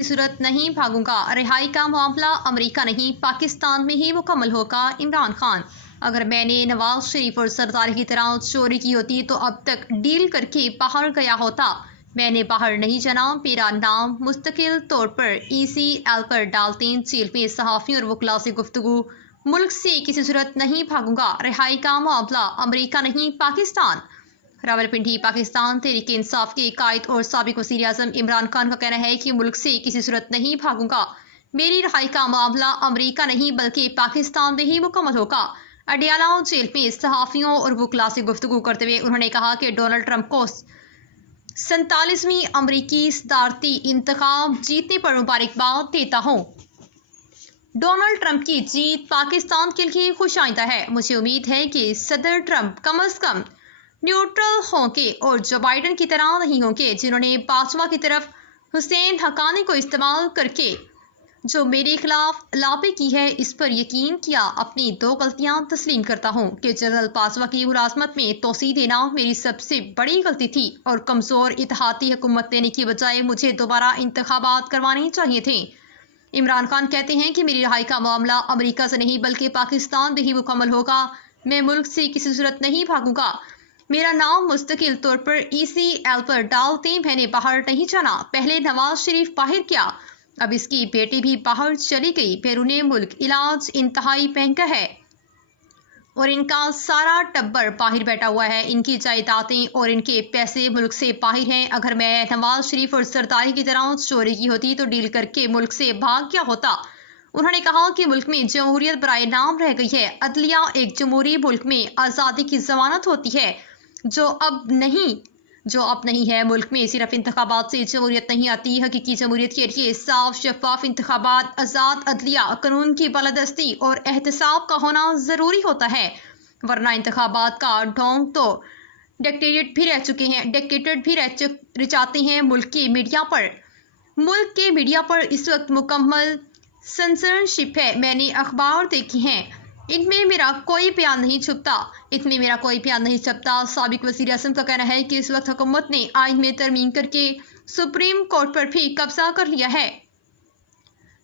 सूरत नहीं भागूंगा। रिहाई का मामला अमेरिका नहीं पाकिस्तान में ही मुकम्मल होगा। इमरान खान, अगर मैंने नवाज शरीफ और सरदारी की तरह चोरी की होती तो अब तक डील करके बाहर गया होता। मैंने बाहर नहीं जाना। मेरा नाम मुस्तकिल तौर पर ECL पर डालते जेल में सहाफ़ियों और वकला से गुफ्तगू। मुल्क से किसी सूरत नहीं भागूंगा। रिहाई का मामला अमेरिका नहीं पाकिस्तान। रावलपिंडी पाकिस्तान तहरीक इंसाफ के कायद और साबिक वज़ीर आज़म इमरान खान का कहना है कि मुल्क से किसी सूरत नहीं भागूंगा। मेरी रिहाई का मामला अमेरिका नहीं बल्कि पाकिस्तान में ही मुकम्मल होगा। अडियाला जेल में सहाफ़ियों और वकला से गुफ्तगू करते हुए उन्होंने कहा कि डोनाल्ड ट्रंप को 47वीं अमरीकी सदारती इंतखाब जीतने पर मुबारकबाद देता हूँ। डोनाल्ड ट्रंप की जीत पाकिस्तान के लिए खुश आइंदा है। मुझे उम्मीद है कि सदर ट्रंप कम अज़ कम न्यूट्रल होंगे और जो बाइडन की तरह नहीं होंगे, जिन्होंने बाजवा की तरफ हुसैन हक्कानी को इस्तेमाल करके जो मेरे खिलाफ लापे की है, इस पर यकीन किया। अपनी 2 गलतियां तस्लीम करता हूं कि जनरल बाजवा की मुलाजमत में तोसी देना मेरी सबसे बड़ी गलती थी और कमज़ोर इत्तेहादी हुकूमत देने की बजाय मुझे दोबारा इंतखाबात करवाने चाहिए थे। इमरान खान कहते हैं कि मेरी रिहाई का मामला अमेरिका से नहीं बल्कि पाकिस्तान में ही मुकम्मल होगा। मैं मुल्क से किसी सूरत नहीं भागूंगा। मेरा नाम मुस्तकिल तौर पर ECL पर डालते मैंने बाहर नहीं जाना। पहले नवाज शरीफ बाहर किया, अब इसकी बेटी भी बाहर चली गई। बैरून मुल्क इलाज इंतहाई महंगा है और इनका सारा टब्बर बाहर बैठा हुआ है। इनकी जायदादें और इनके पैसे मुल्क से बाहर हैं। अगर मैं नवाज शरीफ और सरदारी की तरह चोरी की होती तो डील करके मुल्क से भाग गया होता। उन्होंने कहा कि मुल्क में जमहूरियत बराए नाम रह गई है। अदलिया एक जमहूरी मुल्क में आज़ादी की जमानत होती है, जो अब नहीं है। मुल्क में सिर्फ इंतखाबात से जमहूरियत नहीं आती। हकीकी जमहूरियत के लिए साफ शफाफ इंतखाबात, आज़ाद अदलिया, कानून की बालादस्ती और एहतसाब का होना ज़रूरी होता है, वरना इंतखाबात का ढोंग तो डिक्टेटर भी रह जाते हैं। मुल्क के मीडिया पर इस वक्त मुकम्मल सेंसरशिप है। मैंने अखबार देखे हैं, इनमें मेरा कोई बयान नहीं छपता। साबिक वज़ीर आज़म का कहना है कि इस वक्त हुकूमत ने आइन में तरमीम करके सुप्रीम कोर्ट पर भी कब्जा कर लिया है।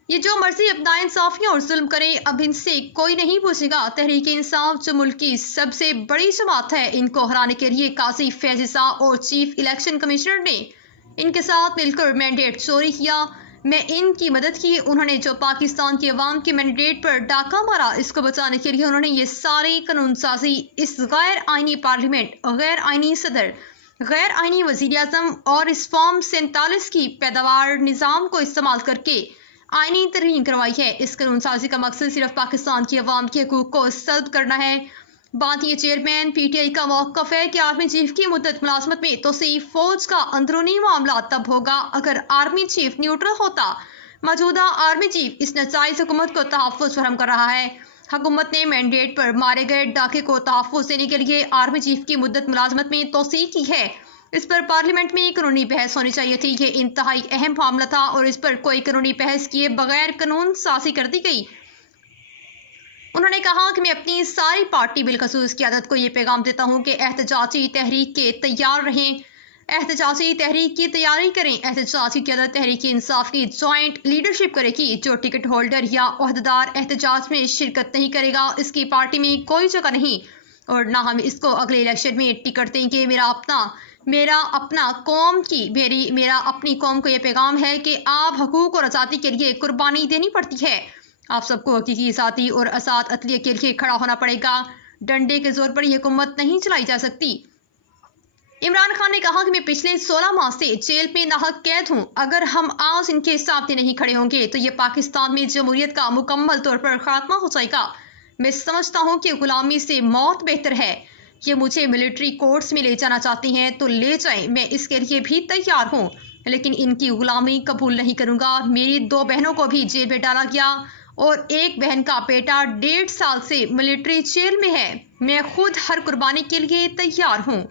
ये जो मर्जी अपना इंसाफियाँ और जुल्म करें, अब इनसे कोई नहीं पूछेगा। तहरीक इंसाफ जो मुल्क की सबसे बड़ी जमात है, इनको हराने के लिए काजी फैज़िसा और चीफ इलेक्शन कमिश्नर ने इनके साथ मिलकर मैंडेट चोरी किया। मैं इनकी मदद की। उन्होंने जो पाकिस्तान के अवाम के मैंडेट पर डाका मारा, इसको बचाने के लिए उन्होंने ये सारी कानून साजी, इस गैर आइनी पार्लियामेंट, गैर आइनी सदर, गैर आइनी वज़ीर आज़म और इस फॉर्म 47 की पैदावार निज़ाम को इस्तेमाल करके आइनी तरमीम करवाई है। इस कानून साजी का मकसद सिर्फ पाकिस्तान के अवाम के हकूक़ को सल्ब करना है। बातिए चेयरमैन PTI का मौक़िफ़ है कि आर्मी चीफ की मुद्दत मुलाजमत में तोसी फौज का अंदरूनी मामला तब होगा अगर आर्मी चीफ न्यूट्रल होता। मौजूदा आर्मी चीफ इस नाजायज़ हुकूमत को तहफ़्फ़ुज़ फराहम कर रहा है। हुकूमत ने मैंडेट पर मारे गए डाके को तहफ़्फ़ुज़ देने के लिए आर्मी चीफ की मुद्दत मुलाजमत में तोसी की है। इस पर पार्लियामेंट में कानूनी बहस होनी चाहिए थी। ये इंतहाई अहम मामला था और इस पर कोई कानूनी बहस किए बगैर कानून साजी कर दी गई। उन्होंने कहा कि मैं अपनी सारी पार्टी बिलखसूस क़यादत को ये पैगाम देता हूँ कि एहतजाजी तहरीक के तैयार रहें, एहतजाजी तहरीक की तैयारी करें। एहतजाजी क़यादत तहरीक इंसाफ की जॉइंट लीडरशिप करेगी। जो टिकट होल्डर या ओहदेदार एहतजाज में शिरकत नहीं करेगा, इसकी पार्टी में कोई जगह नहीं और ना हम इसको अगले इलेक्शन में टिकट देंगे। मेरा अपनी कौम को यह पैगाम है कि आप हकूक़ और आज़ादी के लिए कुर्बानी देनी पड़ती है। आप सबको हकीकी आज़ादी और आज़ाद अदलिया के लिए खड़ा होना पड़ेगा। डंडे के जोर पर यह हुकूमत नहीं चलाई जा सकती। इमरान खान ने कहा कि मैं पिछले 16 माह से जेल में नाहक कैद हूँ। अगर हम आज इनके सामने नहीं खड़े होंगे तो ये पाकिस्तान में जमहूरियत का मुकम्मल तौर पर खात्मा हो जाएगा। मैं समझता हूँ कि गुलामी से मौत बेहतर है। ये मुझे मिलिट्री कोर्ट्स में ले जाना चाहते हैं तो ले जाएं, मैं इसके लिए भी तैयार हूँ, लेकिन इनकी गुलामी कबूल नहीं करूँगा। मेरी 2 बहनों को भी जेल में डाला गया और एक बहन का बेटा 1.5 साल से मिलिट्री जेल में है। मैं खुद हर कुर्बानी के लिए तैयार हूँ।